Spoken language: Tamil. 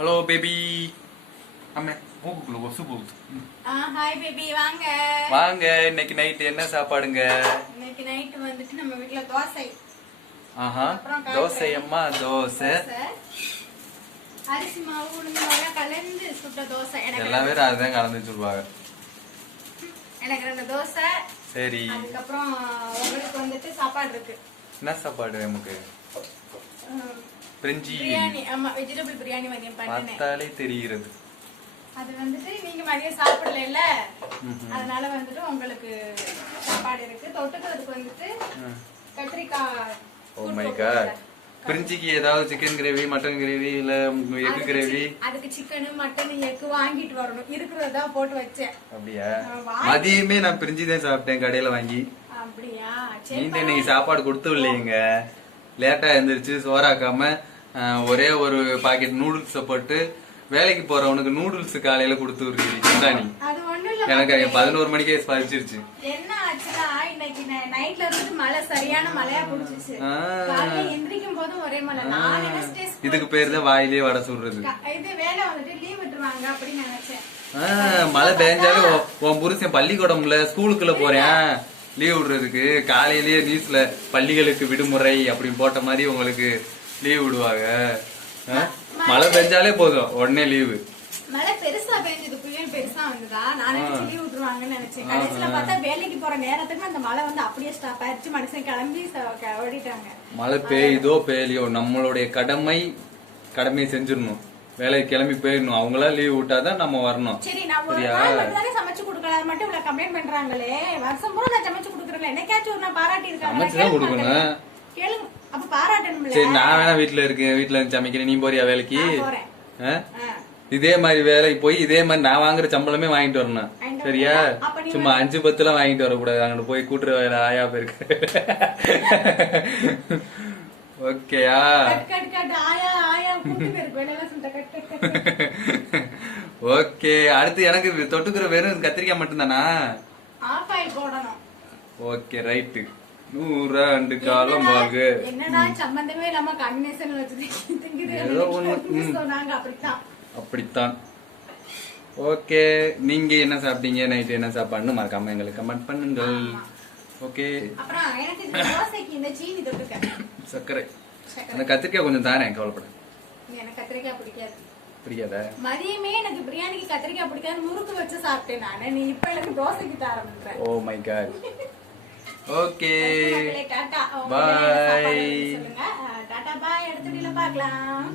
Hello baby. அம்மே மூக்குக்குள்ள கொசு போகுது. ஹாய் பேபி, வாங்க வாங்க. இன்னைக்கு நைட் என்ன சாப்பாடுங்க? இன்னைக்கு நைட் வந்துட்டு நம்ம வீட்ல தோசை. ஆஹா, தோசை அம்மா, தோசை. அரிசி மாவு உளுந்து மாவு கலந்து சுட்ட தோசை. எல்லா பேரும் அதுதான் கலந்து சொல்லுவாங்க. எனக்கு 2 தோசை. சரி. அதுக்கப்புறம் உங்களுக்கு வந்துட்டு சாப்பாடு இருக்கு. என்ன சாப்பாடு நமக்கு? பிரிஞ்சி பிரியாணி. ஆமா, வெஜிடபிள் பிரியாணி மதியம் பண்ணேன். பார்த்தாலே தெரிகிறது. அது வந்துட்டு நீங்க மதியம் சாப்பிடல, அதனால வந்துட்டு உங்களுக்கு சாப்பாடு இருக்கு. தொட்டுக்கிறதுக்கு வந்துட்டு கத்திரிக்காய். ஓ மை காட். பிரிஞ்சிக்கு ஏதாவது சிக்கன் கிரேவி, மட்டன் கிரேவி, இல்ல எக் கிரேவி? அதுக்கு சிக்கன், மட்டன், எக் வாங்கிட்டு வரணும். இருக்கிறதா போட்டு வச்சேன். அப்படியா? மதியமே நான் பிரிஞ்சி தான் சாப்பிட்டேன் கடையில வாங்கி. அப்படியா? நீங்க இன்னைக்கு சாப்பாடு கொடுத்து இல்லைங்க. லேட்டா எழுந்திரிச்சு சோறாக்காம ஒரே ஒரு பாக்கெட் நூடுல்ஸ் போட்டு வேலைக்கு போறவனுக்கு நூடுல்ஸ் காலையில கொடுத்து விடுறீங்க. எனக்கு 11 மணிக்கே பதிச்சிருச்சு. என்ன ஆச்சுன்னா இன்னைக்கு நைட்ல இருந்து மழை, சரியான மழையா புடிச்சிச்சு. காலையில எந்திரிக்கும் போதும் ஒரே மழை. நான் நினைச்சேன் இதுக்கு பேர் தான் வாயிலே வடை சுடுறது. இது வேலை வந்துட்டு லீவ் விட்டுருவாங்க அப்படின்னு நினைச்சேன். மழை பெஞ்சாலும் உன் புருஷன் பள்ளிக்கூடம்ல ஸ்கூலுக்குள்ள போறேன் லீவ் விடுறதுக்கு. காலையிலேயே நியூஸ்ல பள்ளிகளுக்கு விடுமுறை அப்படின்னு போட்ட மாதிரி உங்களுக்கு லீவ் விடுவாங்க. மழை பெஞ்சாலே போதும் உடனே லீவு. மழை பெருசா பெஞ்சது, புயல் பெருசா வந்ததா, நான் நினைச்சு லீவ் விட்டுருவாங்கன்னு நினைச்சேன். கடைசியில பார்த்தா வேலைக்கு போற நேரத்துக்கு அந்த மழை வந்து அப்படியே ஸ்டாப் ஆயிடுச்சு. மனுஷன் கிளம்பி ஓடிட்டாங்க. மழை பெய்யுதோ பெய்யலையோ நம்மளுடைய கடமையை செஞ்சிடணும். வேலைக்கு கிளம்பி போயிடணும். அவங்களா லீவ் விட்டாதான் நம்ம வரணும். சரி, நான் ஒரு நாள் மட்டும் தானே சமைச்சு கொடுக்கலாம் மட்டும் இவ்வளவு கம்ப்ளைண்ட் பண்றாங்களே. வருஷம் பூரா நான் சமைச்சு கொடுக்குறேன். என்னைக்காச்சும் ஒரு நான் பாராட்டி இருக்காங்க. கேளுங்க, அப்ப பாராட்டணும்ல. சரி, நான் வேணா வீட்டுல இருக்கேன், வீட்டுல சமைக்கிறேன். நீ போறியா வேலைக்கு? இதே மாதிரி வேலைக்கு போய் இதே மாதிரி நான் வாங்குற சம்பளமே வாங்கிட்டு வரணும். சரியா? சும்மா 5-10 எல்லாம் வாங்கிட்டு வரக்கூடாது. அங்கிட்டு போய் கூட்டுற வேலை ஆயா போயிருக்கு. ஓகேயா? ஓகே. அடுத்து எனக்கு தொட்டுக்கிற வெறும் கத்திரிக்காய் மட்டும் தானா? Okay, right. 100 ஆண்டு காலம் வாழ்க. என்னடா சம்பந்தமே இல்லாம கன்வென்ஷன் சொன்னாங்க. அப்படித்தான். ஓகே, நீங்க என்ன சாப்பிட்டீங்க? நைட் என்ன சாப்பாடுன்னு மறக்காம எங்களுக்கு கமெண்ட் பண்ணுங்கள். ஓகே. அப்புறம் எனக்கு இந்த தோசைக்கு இந்த சீனி தொட்டுக்க சர்க்கரை. அந்த கத்திரிக்காய் கொஞ்சம் தானே, கவலைப்பட. எனக்கு கத்திரிக்காய் பிடிக்காது. பிடிக்காதா? மதியமே எனக்கு பிரியாணிக்கு கத்திரிக்காய் பிடிக்காது, முறுக்கு வச்சு சாப்பிட்டேன் நானு. நீ இப்ப எனக்கு தோசைக்கு தர ஆரம்பிக்கிற. Oh my god. Okay, tata bye. சொல்லுங்க. டாடா பாய். அடுத்த வீடியோல பார்க்கலாம்.